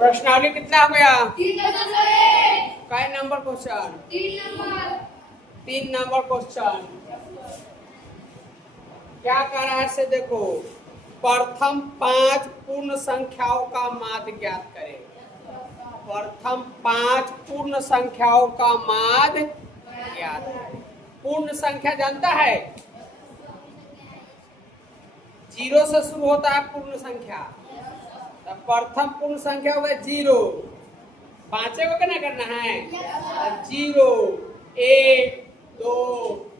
प्रश्नावली कितना हो गया? काय नंबर क्वेश्चन? 3 number question. क्या कह रहा है से देखो, प्रथम 5 पूर्ण संख्याओं का माध्य ज्ञात करें। प्रथम 5 पूर्ण संख्याओं का माध्य ज्ञात करें। पूर्ण संख्या जानता है? 0 से शुरू होता है पूर्ण संख्या। तो प्रथम पूर्ण संख्या हो गया 0, 5 को क्या करना है? 0, 1, 2,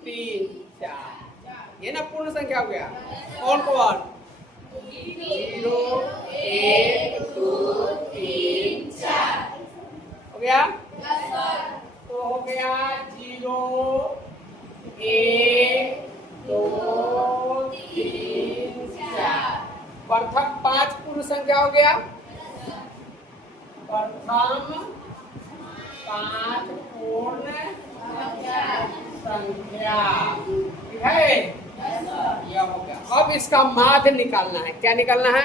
3, 4, ये ना पूर्ण संख्या हो गया। कौन कौन? 0, 1, 2, 3, 4 हो गया। तो हो गया 0, 1, 2, 3, 4। प्रथम 5 पूर्ण संख्या हो गया। प्रथम 5 पूर्ण संख्या, ठीक है, यह हो गया। अब इसका माध्य निकालना है। क्या निकालना है?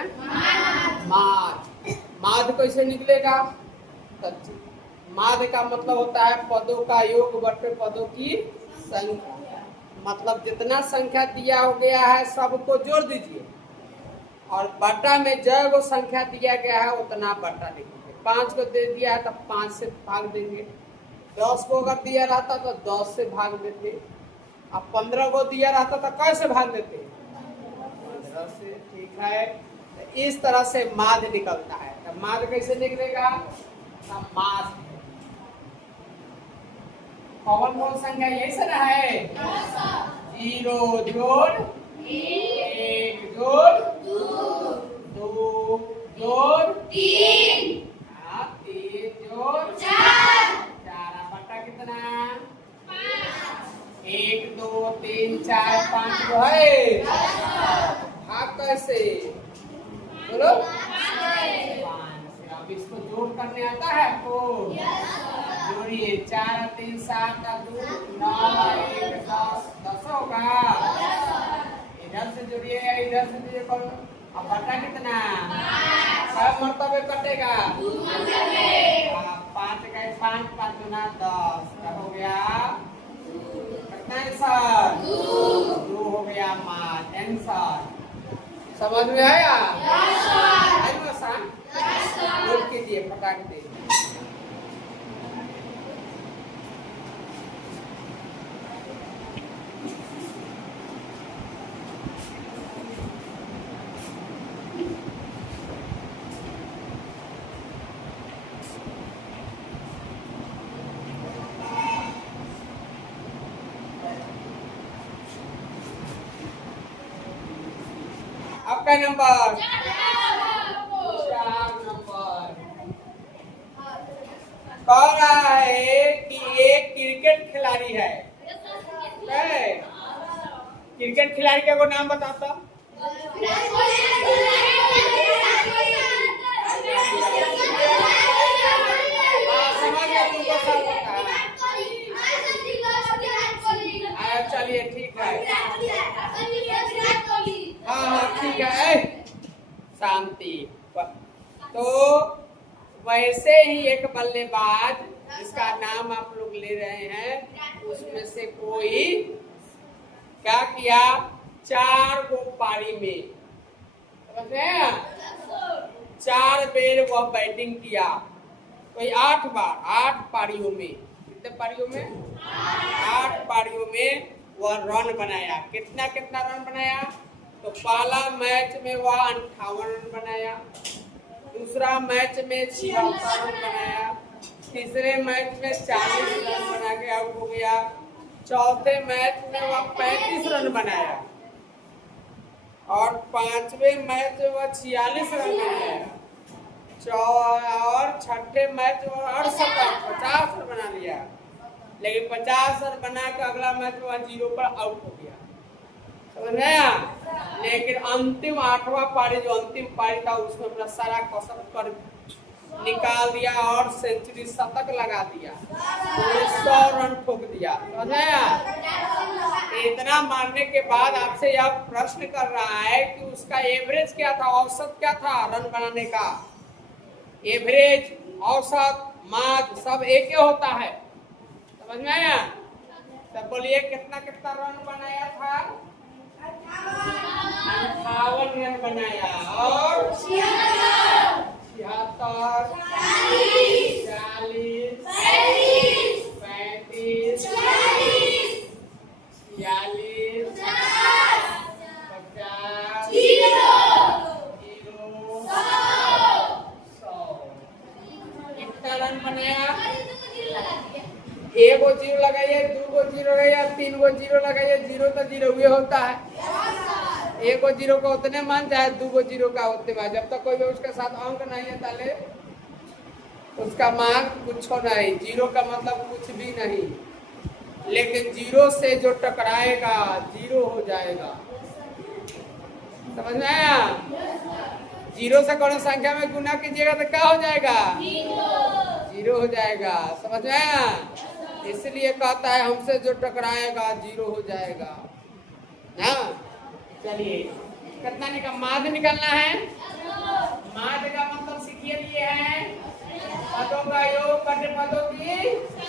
माध्य। माध्य कैसे निकलेगा? माध्य का मतलब होता है पदों का योग बटे पदों की संख्या। मतलब जितना संख्या दिया हो गया है सबको जोड़ दीजिए और बटा में जो वो संख्या दिया गया है उतना बटा लिखेंगे। 5 को दे दिया है तो 5 से भाग देंगे। 10 को अगर दिया रहता तो 10 से भाग देते। अब 15 को दिया रहता तो कैसे भाग देते? 15 से, ठीक है। तो इस तरह से माध्य निकलता है। तो माध्य कैसे निकलेगा? माध्य कौन संख्या यही से ना है? 0 जोड़ 1 जोड़ 2 जोड़ 3, 3 जोड़ 4, बटा कितना? 1, 2, 3, 4, 5 जो है। भाग कैसे? बोलो। 5 से। अब इसको जोड़ करने आता है आपको? जोड़िए। 4, 3, 7, 2, 9, 1, 10, 10 होगा। इधर से जोड़िए, इधर से जोड़िए। अब बटा कितना? 5 मरतबे कटेगा। 5 का 5, 5 गुना 10 का हो गया कितना आंसर? 2 हो गया माध्य आंसर। समझ में आया? आसान नोट कीजिए, फटाक दे। आपका नंबर 4 नंबर। कह रहा है कि एक क्रिकेट खिलाड़ी है। क्रिकेट खिलाड़ी का को नाम बताता। चलिए ठीक है। हाँ ठीक है, शांति। तो वैसे ही एक बल्लेबाज जिसका नाम आप लोग ले रहे हैं, उसमें से कोई क्या किया? 4 गो पारी में, 4 बेर वह बैटिंग किया। कोई 8 बार, 8 पारियों में। कितने पारियों में? 8 पारियों में वह रन बनाया। कितना कितना रन बनाया? तो पहला मैच में वह 58 रन बनाया, दूसरा मैच में 76 रन बनाया, तीसरे मैच में 40 रन बना के आउट हो गया, चौथे मैच में वह 35 रन बनाया और 5वें मैच में वह 46 रन बनाया और छठे मैच में 50 रन बना लिया। लेकिन 50 रन बना के अगला मैच वह 0 पर आउट हो गया। समझ में आया? लेकिन अंतिम 8वां पारी, जो अंतिम पारी था, उसमें अपना सारा कसरत कर निकाल दिया और सेंचुरी, शतक लगा दिया, 100 रन ठोक दिया। समझ में आया? इतना मारने के बाद आपसे यह प्रश्न कर रहा है कि उसका एवरेज क्या था, औसत क्या था रन बनाने का। एवरेज, औसत, माध्य सब एक ही होता है। समझ में आया? तब बोलिए कितना कितना रन बनाया था? 58 रन बनाया। और 76, 40, 40, 35, 46, 50, 100। कितना रन बनाया? एक गो जीरो लगाइए, दो गो जीरो लगाइए, तीन गो जीरो लगाइए। जीरो तो जीरो हुए होता है। एक गो जीरो का उतने मान चाहे दो गो जीरो का उतने मान, जब तक कोई भी उसके साथ अंक नहीं है ताले उसका मान कुछ नहीं। जीरो का मतलब कुछ भी नहीं, लेकिन जीरो से जो टकराएगा जीरो हो जाएगा। समझ में आया? जीरो से कौन संख्या में गुना कीजिएगा तो क्या हो जाएगा? जीरो हो जाएगा। समझ में आया? इसलिए कहता है हमसे जो टकराएगा जीरो हो जाएगा ना। चलिए कितना माध्य निकालना है। माध्य का मतलब सीखिए लिए है पदों का योग बटे पदों की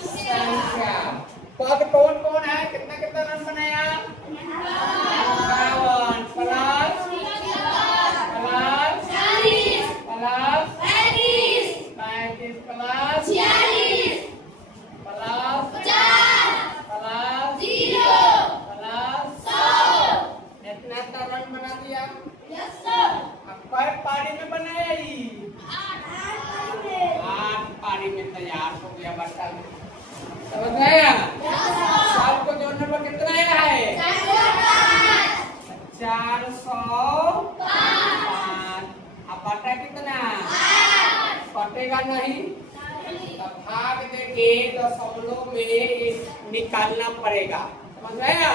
संख्या। पद कौन कौन है? कितना कितना रन बनाया? 52 प्लस 35 प्लस रन बना दिया। अब कई पारी में बनाया? 8 पारी में तैयार हो गया बच्चा। समझ में आया? साल को जोड़ने पर कितना आया है? 405। अब बटा कितना? कटेगा नहीं, तब भाग देके दशमलव में निकालना पड़ेगा। समझ में आया?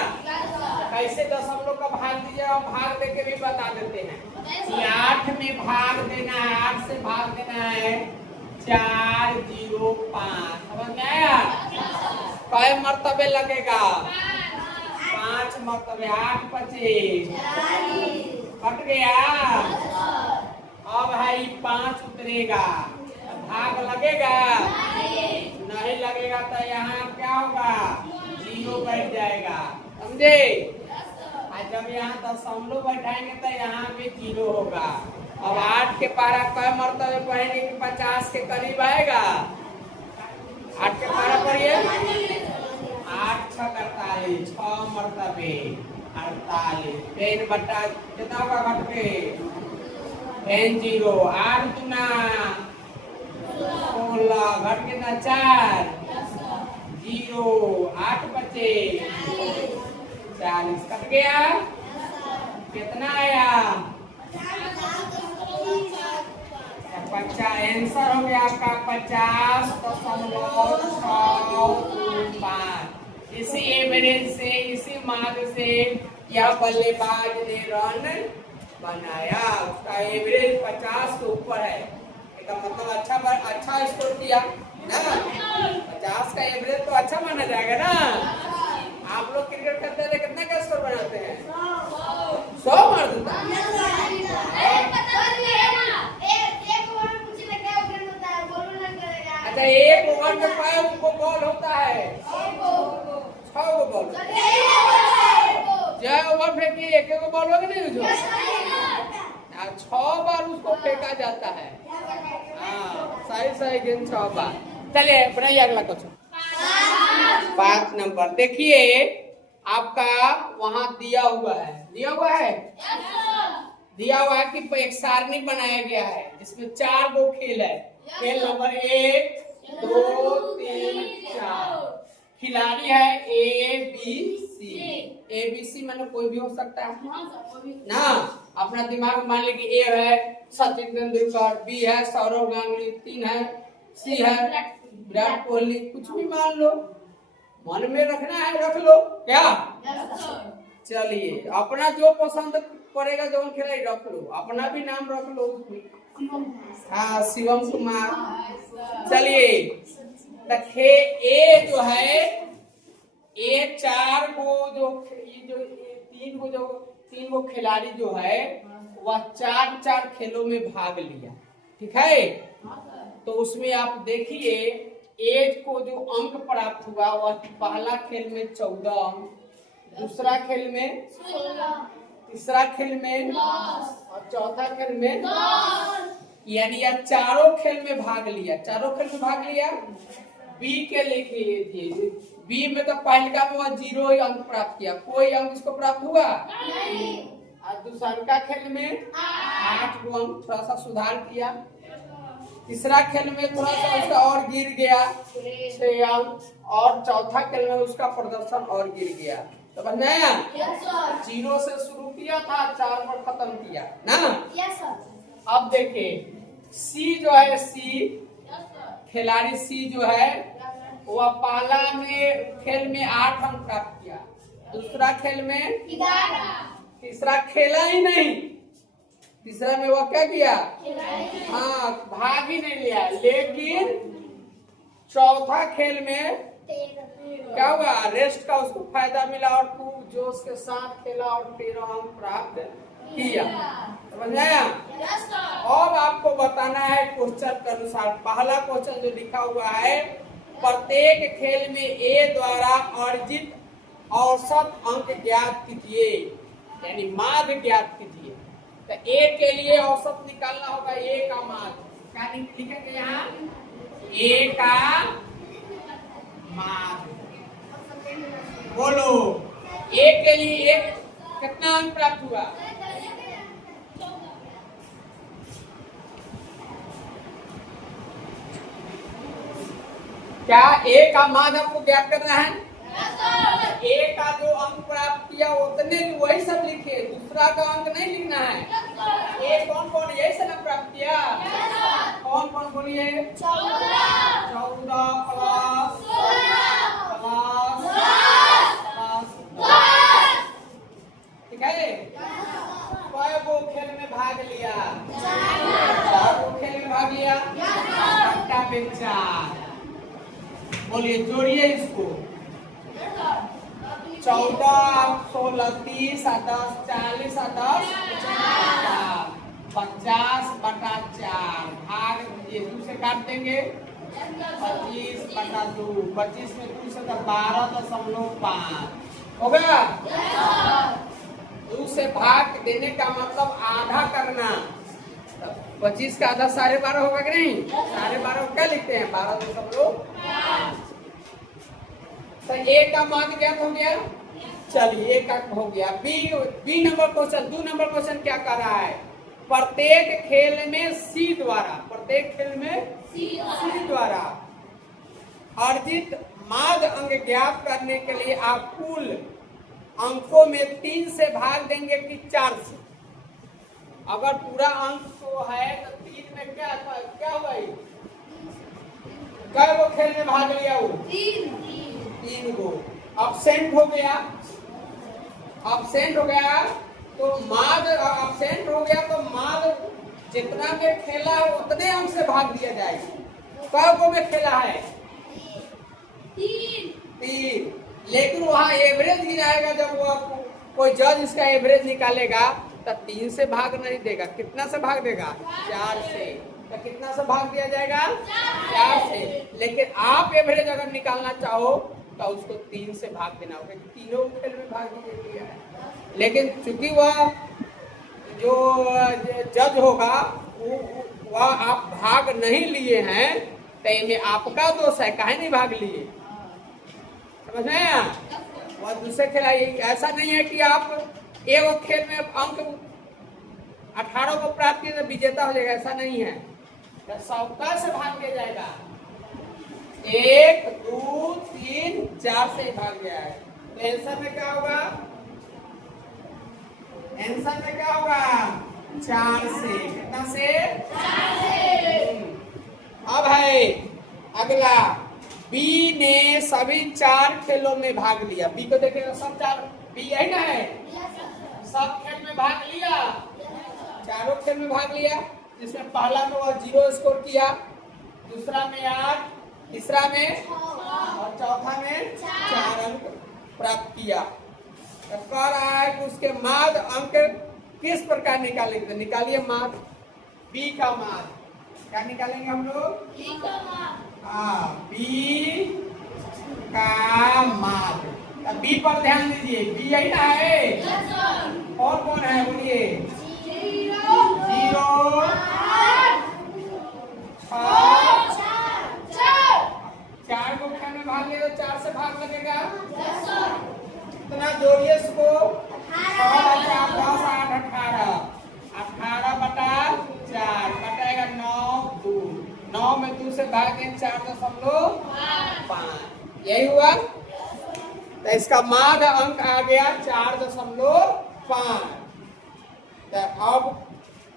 कैसे दशमलव का भाग दीजिएगा? भाग देके भी बता देते हैं। 8 में भाग देना है, 8 से भाग देना है 405। समझ में आया? कई मर्तबे लगेगा? 5 मर्तबे। 8 25 कट गया। अब भाई 5 उतरेगा, भाग लगेगा? नहीं लगेगा तो यहाँ क्या होगा? जीरो बैठ जाएगा। समझे? जब यहाँ दशमलव बैठाएंगे तो यहाँ भी जीरो होगा। अब 8 के पारा कई मर्तबे पढ़ेंगे कि 50 के करीब आएगा? 8 के पारा पढ़िए। 8 6 48, 6 मर्तबे 48। 10 बटा कितना होगा घट के? 10 0। 8 गुना 16 घट के ना 4 0। 8 बचे 40 कट गया। कितना आया? 50। आंसर हो गया आपका 50.625। इसी एवरेज से, इसी माध्य से यह बल्लेबाज ने रन बनाया। उसका एवरेज 50 के ऊपर है। इसका मतलब अच्छा स्कोर किया ना। 50 का एवरेज तो अच्छा माना जाएगा ना। आप लोग क्रिकेट खेलते हैं कितना का स्कोर बनाते हैं? 100 मार देता है। अच्छा, एक ओवर में कई बॉल होता है? 6 गो बॉल। जय ओवर फेंकी एक एक बॉल होगा नहीं? 6 बार उसको फेंका जाता है। हाँ, सही गेंद 6 बार। चलिए बनाइए अगला क्वेश्चन। 5 नंबर देखिए, आपका वहां दिया हुआ है दिया हुआ है कि एक सारणी बनाया गया है जिसमें 4 गो खेल है। खेल नंबर 1 2 3 4। खिलाड़ी है ABC मतलब कोई भी हो सकता है ना। अपना दिमाग मान लीजिए कि ए है सचिन तेंदुलकर, बी है सौरव गांगुली, 3 है सी है विराट कोहली। कुछ भी मान लो, मन में रखना है रख लो। क्या? चलिए अपना जो पसंद पड़ेगा जो खिलाड़ी रख लो, अपना भी नाम रख लो उसमें। हाँ, शिवम कुमार। चलिए देखिए ए जो है, ये 4 गो जो तीन गो खिलाड़ी जो है वह 4 खेलों में भाग लिया। ठीक है। तो उसमें आप देखिए एज को जो अंक प्राप्त हुआ वह पहला खेल में 14 अंक, दूसरा खेल में 16, तीसरा खेल में 10 और चौथा खेल में 10। यानी यह चारों खेल में भाग लिया, चारों खेल में भाग लिया। बी के लिखिए, बी में तो पहलका में वह 0 ही अंक प्राप्त किया, कोई अंक इसको प्राप्त हुआ नहीं। और दूसरा खेल में 8 अंक, थोड़ा सा सुधार किया। तीसरा खेल में थोड़ा सा उसका और गिर गया 6 अंक, और चौथा खेल में उसका प्रदर्शन और गिर गया। तो बस नया 0 से शुरू किया था, 4 पर खत्म किया ना। Yes sir. अब देखिए सी जो है, सी खिलाड़ी सी जो है वह पहला में खेल में 8 अंक प्राप्त किया, दूसरा खेल में 11, तीसरा खेला ही नहीं, तीसरा में वह क्या किया, हाँ भाग ही नहीं लिया। लेकिन चौथा खेल में क्या हुआ, रेस्ट का उसको फायदा मिला और खूब जोश के साथ खेला और 13 अंक प्राप्त किया। समझ आया। अब आपको बताना है क्वेश्चन के अनुसार। पहला क्वेश्चन जो लिखा हुआ है, प्रत्येक खेल में ए द्वारा अर्जित औसत अंक ज्ञात कीजिए, यानी माध्य ज्ञात कीजिए। तो ए के लिए औसत निकालना होगा, ए का माध्य क्या लिखेंगे यहाँ, ए का माध्य। बोलो ए के लिए एक कितना अंक प्राप्त हुआ, क्या ए का मान आपको ज्ञात करना है। ए का जो अंक प्राप्त किया उतने वही सब लिखे, दूसरा का अंक नहीं लिखना है। ए कौन कौन यही से प्राप्त किया, कौन कौन बोलिए, 14 प्लस 10। ठीक है। कई गो खेल में भाग लिया, 4 गो खेल में भाग लिया, घंटा में 4। बोलिए जोड़िए इसको, 14 16 30 10 40 10 50/4 भाग ये 2 से काट देंगे, 25/2, 25 में 2 से 12.5 हो गया। 2 से भाग देने का मतलब आधा करना, 25 का आधा 12.5 होगा कि नहीं, 12.5 क्या लिखते हैं, 12.5। तो ए का मान क्या हो गया, चलिए ए का हो गया। B number question, 2 number question क्या कर रहा है, प्रत्येक खेल में सी द्वारा, प्रत्येक खेल में सी द्वारा अर्जित माध्य अंक ज्ञात करने के लिए आप कुल अंकों में 3 से भाग देंगे कि 4 से। अगर पूरा अंक तो है तो 3 में क्या हुआ, कै गो खेल में भाग लिया, वो 3 गो। अब्सेंट हो गया, अब्सेंट हो गया तो माध्य, अब्सेंट हो गया तो माध्य जितना में खेला है उतने अंक से भाग दिया जाएगा। कै गो में खेला है, 3। लेकिन वहाँ एवरेज गिराएगा, जब वो कोई जज इसका एवरेज निकालेगा तो 3 से भाग नहीं देगा, कितना से भाग देगा, 4 से। तो कितना से भाग दिया जाएगा, 4 से। लेकिन आप एवरेज अगर निकालना चाहो तो उसको 3 से भाग देना होगा, तीनों खेल में भाग दिया है। लेकिन चूंकि वह जो जज होगा वह आप भाग नहीं लिए हैं तो इनमें आपका दोष है, काहे नहीं भाग लिए, समझ में आया। वह दूसरे खिलाड़ी, ऐसा नहीं है कि आप एक खेल में अंक 18 को प्राप्त किए तो विजेता हो जाएगा, ऐसा नहीं है। तो 100 से भाग दिया जाएगा, 1 2 3 4 से भाग गया है। तो आंसर में क्या होगा, आंसर में क्या होगा, 4 से। कितना से, 4 से। अब है अगला, बी ने सभी 4 खेलों में भाग लिया। बी को देखिएगा, सब 4, बी यही ना है, सब खेल में भाग लिया, चारों खेल में भाग लिया। जिसमें पहला में वह 0 स्कोर किया, दूसरा में 8, तीसरा में और चौथा में 4 अंक प्राप्त किया। तो कह रहा है कि उसके माध्य अंक किस प्रकार निकालेंगे, निकालिए माध्य, बी का माध्य। क्या निकालेंगे हम लोग? हाँ, बी का माद। बी पर ध्यान दीजिए, बी यही ना है। और कौन है बोलिए? 0 4 को क्या में भाग ले तो 4 से भाग लगेगा। कितना जोड़िए इसको? 6 4 10 8 18 18 बटा 4 बटाएगा 9 2 9 में 2 से भाग दें 4.5 यही हुआ। तो इसका माध्य अंक आ गया 4.5। तो अब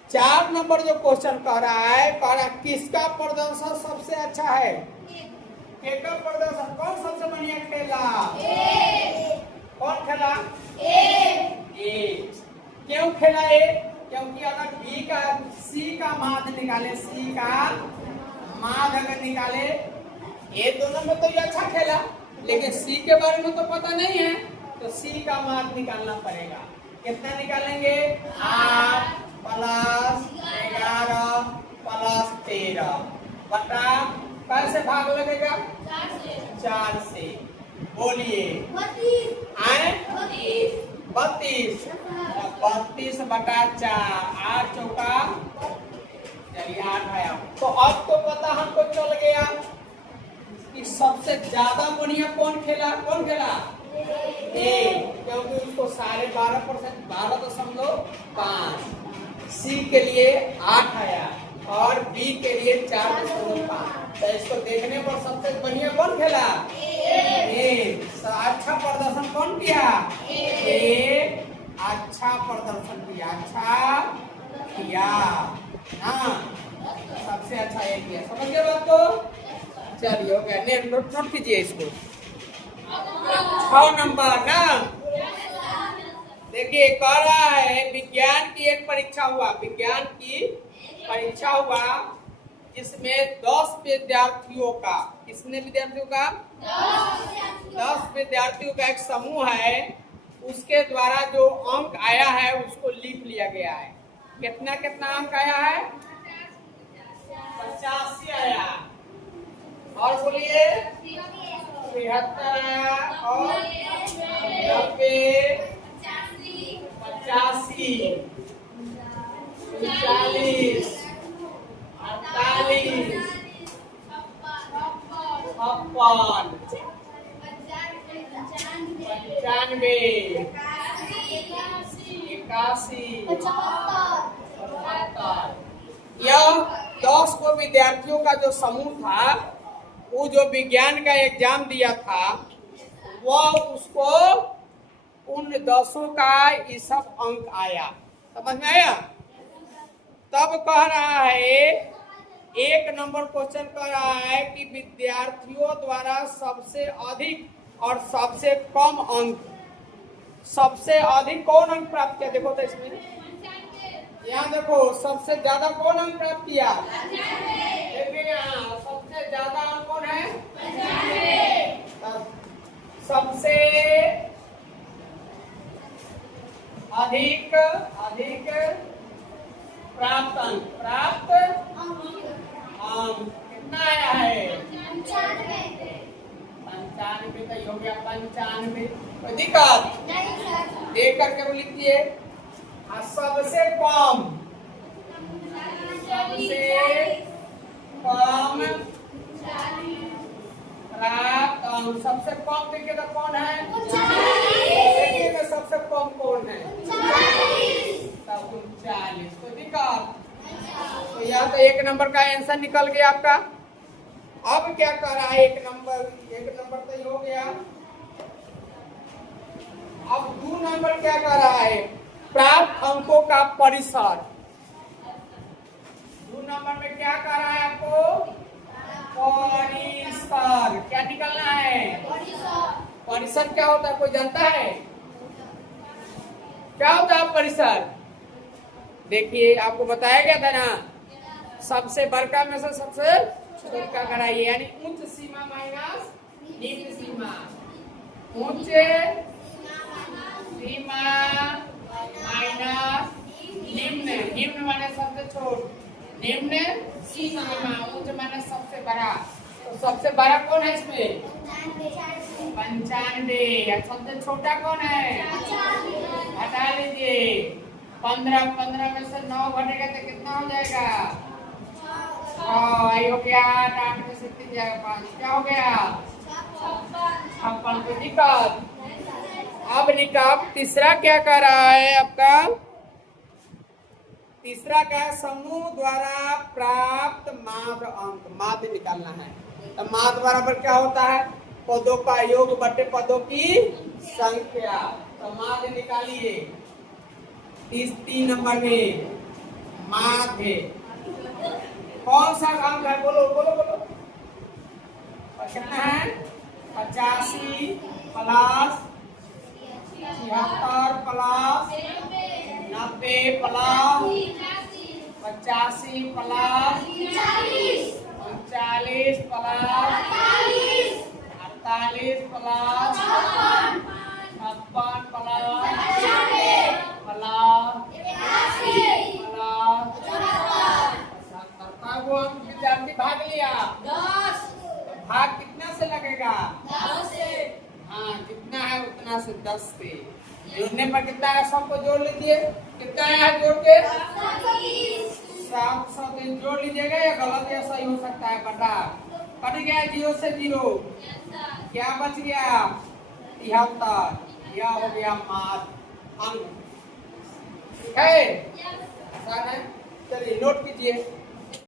4 नंबर जो क्वेश्चन कह रहा है किसका प्रदर्शन सबसे अच्छा है? का प्रदर्शन कौन सबसे बढ़िया खेला? कौन खेला? ए। क्यों खेला ए? क्योंकि अगर बी का सी का माध्य निकाले, सी का माध्य अगर निकाले, ए दोनों में तो ये अच्छा खेला, लेकिन सी के बारे में तो पता नहीं है, तो सी का माध्य निकालना पड़ेगा। कितना निकालेंगे? 8 प्लस 11 प्लस 13 बटा कैसे भाग लगेगा? 4 से। बोलिए 32 32 बटा 4 8 चौका चलिए 8 आया। तो अब तो पता हमको चल गया कि सबसे ज्यादा बढ़िया कौन खेला? कौन खेला? ए, क्योंकि उसको 12.5% 12.5। सी के लिए 8 आया और बी के लिए 4.5। तो इसको देखने पर सबसे बढ़िया कौन खेला? ए। अच्छा प्रदर्शन कौन किया? ए अच्छा प्रदर्शन किया, अच्छा किया ना, सबसे अच्छा ये किया। समझ गए बात को? चलिए हो गया, नोट कीजिए इसको। 6 नंबर ना, देखिए कह रहा है विज्ञान की एक परीक्षा हुआ। विज्ञान की परीक्षा हुआ जिसमें 10 विद्यार्थियों का, कितने विद्यार्थियों का? 10 विद्यार्थियों का एक समूह है, उसके द्वारा जो अंक आया है उसको लिख लिया गया है। कितना कितना अंक आया है? 85 आया। और बोलिए 73 आया और 90 85 39 48 55 95 81 75। यह 10 को विद्यार्थियों का जो समूह था, वो जो विज्ञान का एग्जाम दिया था, वह उसको उन 10 का ये सब अंक आया। समझ में आया? तब कह रहा है 1 नंबर क्वेश्चन कह रहा है कि विद्यार्थियों द्वारा सबसे अधिक और सबसे कम अंक, सबसे अधिक कौन अंक प्राप्त किया? देखो तो इसमें यहाँ देखो, सबसे ज्यादा कौन अंक प्राप्त किया? देखिए यहाँ सबसे ज्यादा अंक कौन है? सबसे अधिक प्राप्त अंक, प्राप्त अंक कितना आया है? 95 का हो गया। 95 कोई दिक्कत देख करके लिखिए। सबसे कम प्राप्त अंक, सबसे कम देखिए तो कौन है? देखिए सबसे कम कौन है? 39। तो दिक्कत, तो यहाँ तो 1 नंबर का आंसर निकल गया आपका। अब क्या कर रहा है? 1 नंबर तो ये हो गया। अब 2 नंबर क्या कर रहा है? प्राप्त अंकों का परिसर। 2 नंबर में क्या कर रहा है आपको? परिसर। क्या निकलना है? परिसर क्या होता है? कोई जानता है क्या होता है परिसर? देखिए आपको बताया गया था ना, सबसे बड़का में से सबसे छोटा कराइए, यानी उच्च सीमा माइनस निम्न सीमा। उच्च सीमा माइनस निम्न, निम्न माने सबसे छोट, निम्न सीमा, उच्च माने सबसे बड़ा। तो सबसे बड़ा कौन है इसमें? 95। सबसे छोटा कौन है? हटा लीजिए। 15 15 में से 9 घटेगा तो कितना हो जाएगा? 6। हो गया 8, 8 में से 3 जाएगा 5, क्या हो गया? 56। कोई दिक्कत? अब निकाब तीसरा क्या कर रहा है आपका? तीसरा क्या है? समूह द्वारा प्राप्त माध्य अंक, माध्य निकालना है। तो माध्य बराबर क्या होता है? पदों का योग बटे पदों की संख्या। तो माध्य निकालिए। 3 नंबर में माध्य कौन सा अंक है? बोलो बोलो बोलो। कितना है? 85 plus 76 plus 90 plus 85 plus 39 plus 48 plus 56 plus विद्यार्थी भाग लिया। 10। भाग कितना से लगेगा? 10 से। हाँ, जितना है उतना से 10 से। जोड़ने पर कितना है? सबको जोड़ लीजिए। कितना है जोड़ के? 700। जोड़ लीजिएगा या गलत या सही हो सकता है? बटा कट गया 0 से 0। क्या बच गया? 73। यह हो गया माध्य अंक। ठीक है? आसान है। चलिए नोट कीजिए।